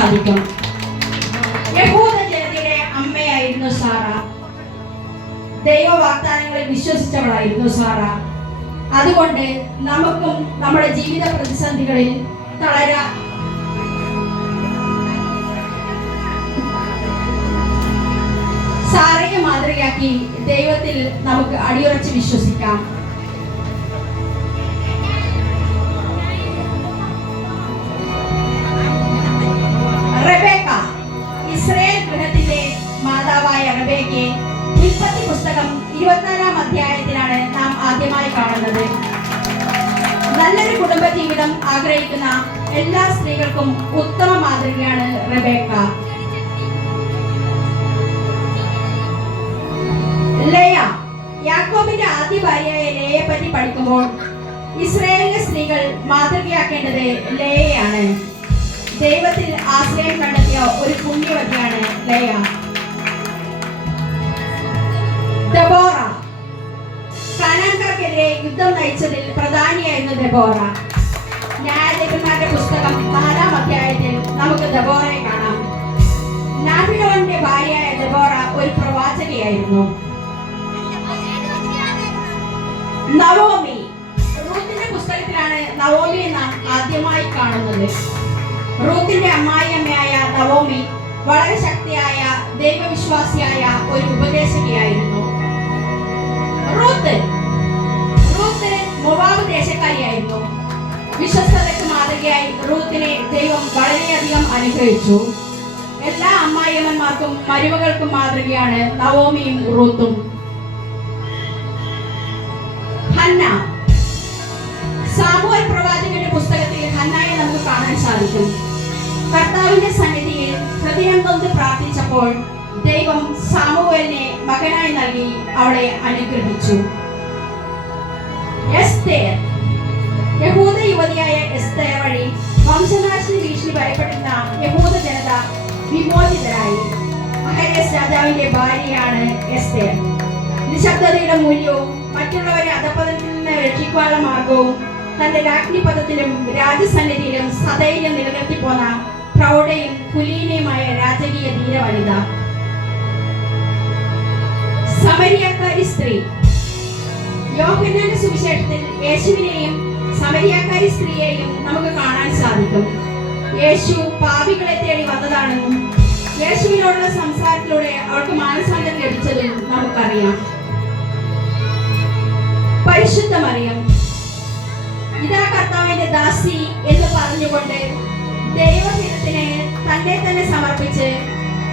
സാധിക്കും. യഹൂദ ജനതയുടെ അമ്മയായിരുന്നു സാറ. ദൈവ വാഗ്ദാനങ്ങളിൽ വിശ്വസിച്ചവളായിരുന്നു സാറ. അതുകൊണ്ട് നമുക്കും നമ്മുടെ ജീവിത പ്രതിസന്ധികളിൽ സാറയെ മാതൃകയാക്കി ദൈവത്തിൽ നമുക്ക് അടിയുറച്ച് വിശ്വസിക്കാം. റെബേക്ക, ഇസ്രായേൽ ഗൃഹത്തിന്റെ മാതാവായ റെബേക്കയെ ഉൽപ്പത്തി പുസ്തകം 24-ാം അധ്യായത്തിലാണ് നാം ആദ്യമായി കാണുന്നത്. നല്ലൊരു കുടുംബ ജീവിതം ആഗ്രഹിക്കുന്ന എല്ലാ സ്ത്രീകൾക്കും ഉത്തമ മാതൃകയാണ് റെബേക്ക. ലേയ, യാക്കോബിന്റെ ആദ്യ ഭാര്യയായ ലേയെ പറ്റി പഠിക്കുമ്പോൾ ഇസ്രായേലിലെ സ്ത്രീകൾ മാതൃകയാക്കേണ്ടത് ലേയയാണ്. ദൈവത്തിൽ ആശ്രയം കണ്ടെത്തിയ ഒരു പുണ്യവതിയാണ് ലേയ. ദെബോറ, കാനാൻകാർക്കെതിരെ യുദ്ധം നയിച്ചതിൽ പ്രധാനിയായിരുന്നു ദെബോറ. ന്യായാധിപന്മാരുടെ പുസ്തകം 4-ാം അധ്യായത്തിൽ നമുക്ക് ദെബോറയെ കാണാം. നാബിലോന്റെ ഭാര്യയായ ദെബോറ ഒരു പ്രവാചകയായിരുന്നു. നവോമി, റൂത്തിന്റെ പുസ്തകത്തിലാണ് നവോമിയെ നാം ആദ്യമായി കാണുന്നത്. റൂത്തിന്റെ അമ്മായിയമ്മയായ നവോമി വളരെ ശക്തിയായ ദൈവവിശ്വാസിയായ ഒരു ഉപദേശകയായിരുന്നു. റൂത്ത് മൊവാബ് ദേശക്കാരിയായിരുന്നു. വിശ്വസ്തതയ്ക്ക് മാതൃകയായി റൂത്തിനെ ദൈവം വളരെയധികം അനുഗ്രഹിച്ചു. എല്ലാ അമ്മായിയമ്മമാർക്കും മരുമകൾക്കും മാതൃകയാണ് നവോമിയും റൂത്തും. ഹന്ന, സാമുവേൽ പ്രവാചകന്റെ പുസ്തകത്തിൽ ഹന്നയെ നമുക്ക് കാണാൻ സാധിക്കും. കർത്താവിന്റെ സന്നിധിയിൽ ഹൃദയം കൊണ്ട് പ്രാർത്ഥിച്ചപ്പോൾ ദൈവം സാമുവേലിനെ മകനായി നൽകി അവളെ അനുഗ്രഹിച്ചു. എസ്തേർ, യഹൂദ യുവതിയായ എസ്തേർ വഴി വംശനാശന ഭീഷണി ഭയപ്പെട്ടിരുന്ന യഹൂദ ജനത വിമോചിതരായി. അഹരോൻ രാജാവിന്റെ ഭാര്യയാണ് എസ്തേർ. നിശബ്ദതയുടെ മൂല്യവും മറ്റുള്ളവരെ അധപതനത്തിൽ നിന്ന് രക്ഷിക്കാനുള്ള മാർഗവും തന്റെ രാജ്ഞിപദത്തിലും രാജസന്നിധിയിലും സധൈര്യം നിലനിർത്തിപ്പോന്ന പ്രൗഢയും കുലീനയുമായ രാജകീയ ധീരവനിത. സമരിയക്കാരി സ്ത്രീ, യോഹന്നാന്റെ സുവിശേഷത്തിൽ യേശുവിനെയും സമരിയക്കാരി സ്ത്രീയെയും നമുക്ക് കാണാൻ സാധിക്കും. യേശു പാപികളെ തേടി വന്നതാണെന്നും യേശുവിനോടുള്ള സംസാരത്തിലൂടെ അവൾക്ക് മാനസാന്തരം ലഭിച്ചതും നമുക്കറിയാം. പരിശുദ്ധ മറിയം, ഇതാ കർത്താവിന്റെ ദാസി എന്ന് പറഞ്ഞുകൊണ്ട് ദൈവഹിതത്തിന് തന്നെ തന്നെ സമർപ്പിച്ച്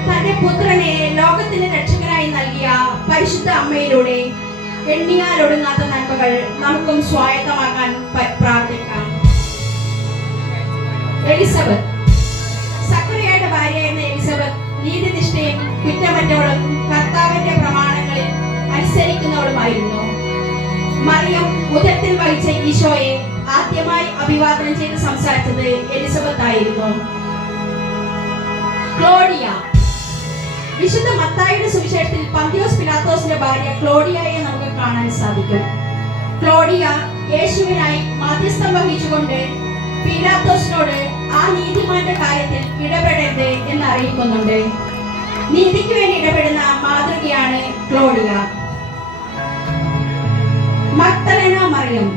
തന്റെ പുത്രനെ ലോകത്തിന്റെ രക്ഷകനായി നൽകിയ പരിശുദ്ധ അമ്മയിലൂടെ എണ്ണിയാലൊടുങ്ങാത്ത നന്മകൾ നമുക്കും സ്വായത്തമാക്കാൻ പ്രാർത്ഥിക്കാം. എലിസബത്ത്, സക്കറിയയുടെ ഭാര്യയായിരുന്ന എലിസബത്ത് നീതിനിഷ്ഠയും കുറ്റമറ്റവളും കർത്താവിന്റെ പ്രമാണങ്ങളിൽ അനുസരിക്കുന്നവളുമായിരുന്നു. മറിയം ഉദരത്തിൽ വഹിച്ച ഈശോയെ ആദ്യമായി അഭിവാദനം ചെയ്ത് സംസാരിച്ചത് എലിസബത്ത് ആയിരുന്നു. ക്ലോഡിയ, വിശുദ്ധ മത്തായിയുടെ സുവിശേഷത്തിൽ പന്തിയോസ് പിലാത്തോസിന്റെ ഭാര്യ ക്ലോഡിയയെ നമുക്ക് കാണാൻ സാധിക്കും. ക്ലോഡിയ യേശുവിനായി മാധ്യസ്ഥം വഹിച്ചുകൊണ്ട് പിലാത്തോസിനോട് ആ നീതിമാന്റെ കാര്യത്തിൽ ഇടപെടരുത് എന്ന് അറിയിക്കുന്നുണ്ട്. നീതിക്ക് വേണ്ടി ഇടപെടുന്ന മാതൃകയാണ് ക്ലോഡിയ. മഗ്ദലേന മറിയം,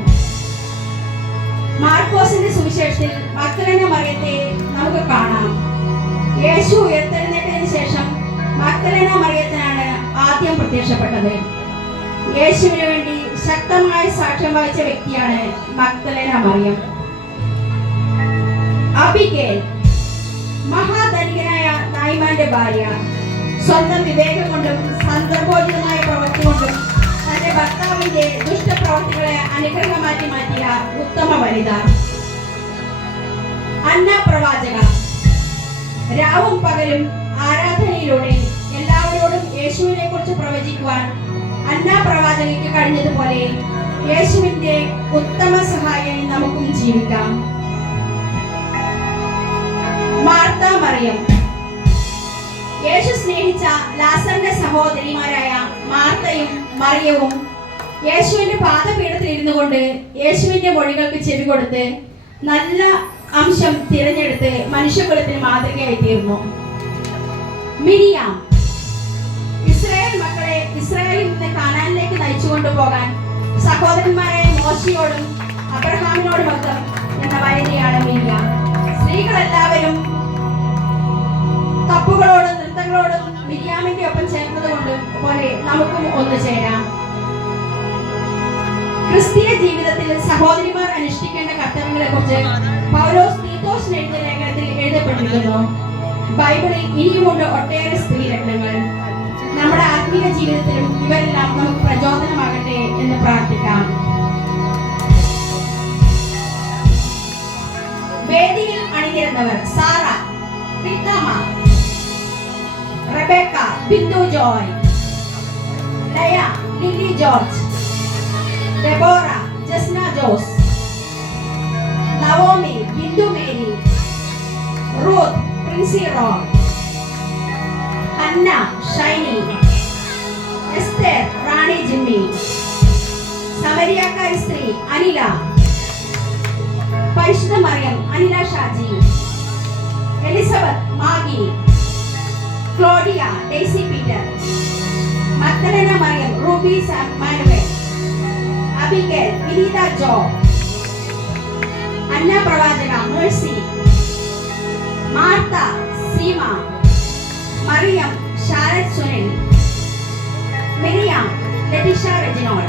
മാർക്കോസിന്റെ സുവിശേഷത്തിൽ മഗ്ദലേന മറിയത്തെ നമുക്ക് കാണാം. യേശു ഉയർത്തെഴുന്നേറ്റതിനു ശേഷം മഗ്ദലേന മറിയത്തിനാണ് ആദ്യം പ്രത്യക്ഷപ്പെട്ടത്. യേശുവിന് വേണ്ടി ശക്തമായ സാക്ഷ്യം വഹിച്ച വ്യക്തിയാണ് മഗ്ദലേന മറിയം. അബിഗേൽ, മഹാധനികനായ നായ്മാന്റെ ഭാര്യ, സ്വന്തം വിവേകം കൊണ്ടും സന്ദർഭോചിതമായ പ്രവൃത്തി കൊണ്ടും തന്റെ ഭർത്താവിന്റെ ദുഷ്ടപ്രവർത്തികളെ അനുഗ്രഹമാക്കി മാറ്റിയ ഉത്തമ വനിത. അന്ന പ്രവാചക, രാവും പകലും ആരാധനയിലൂടെ എല്ലാവരോടും യേശുവിനെ കുറിച്ച് പ്രവചിക്കുവാൻ അന്ന പ്രവാചകയ്ക്ക് കഴിഞ്ഞതുപോലെ യേശുവിന്റെ ഉത്തമ സഹായിയായി നമുക്കും ജീവിക്കാം. മാർത്ത മറിയം, യേശു സ്നേഹിച്ച ലാസറിന്റെ സഹോദരിമാരായ മാർത്തയും മറിയവും യേശുവിന്റെ പാദപീഠത്തിൽ ഇരുന്നു കൊണ്ട് യേശുവിന്റെ മൊഴികൾക്ക് ചെവി കൊടുത്ത് നല്ല അംശം തിരഞ്ഞെടുത്ത് മനുഷ്യകുലത്തിന് മാതൃകയായി തീർന്നു. മിരിയാം ഇസ്രായേൽ മക്കളെ ഇസ്രായേലിൽ നിന്ന് കാനാനിലേക്ക് നയിച്ചു കൊണ്ടുപോകാൻ സഹോദരന്മാരായ മോശയോടും അബ്രഹാമിനോടുമൊക്കെ എന്ന വനിതയാണ് മിരിയാം. സ്ത്രീകളെല്ലാവരും തപ്പുകളോടും നൃത്തങ്ങളോടും മിരിയാമിന്റെ ഒപ്പം ചേർന്നത് കൊണ്ട് പോലെ നമുക്കും ഒന്നു ചേരാം. ക്രിസ്തീയ ജീവിതത്തിൽ സഹോദരിമാർ അനുഷ്ഠിക്കേണ്ട കർത്തവ്യങ്ങളെ കുറിച്ച് പൗലോസ് തീത്തോസിന് എഴുതിയ ലേഖനത്തിൽ എഴുതപ്പെട്ടിരിക്കുന്നു. ബൈബിളിൽ ഇനിയുമുണ്ട് ഒട്ടേറെ സ്ത്രീരത്നങ്ങൾ. നമ്മുടെ ആത്മീയ ജീവിതത്തിലും ഇവരെല്ലാം നമുക്ക് പ്രചോദനമാകട്ടെ എന്ന് പ്രാർത്ഥിക്കാം. വേദിയിൽ അണിനിരുന്നവർ: Sara, Rithamma, Rebecca, Bindu Joy, Laya, Lily George, Deborah, Jasna Jose, Naomi, Bindu Mary, Ruth, Princy റോൾ, Hannah, Shiny, Esther, Rani Jimmy, സമരിയാക്കാരി സ്ത്രീ അനില, പരിശുദ്ധ Mariyam Anila Shaji, Elizabeth Maggie, Claudia Daisy Peter, Magdalena Mariyam Ruby Manuel, Abigail Vineetha Jo, Anna പ്രവാചക മേഴ്സി, മാർത്ത സീമ, മറിയം ഷാരറ്റ് സുനിൽ, മിരിയാം ലതിഷ റെജിനോൾ.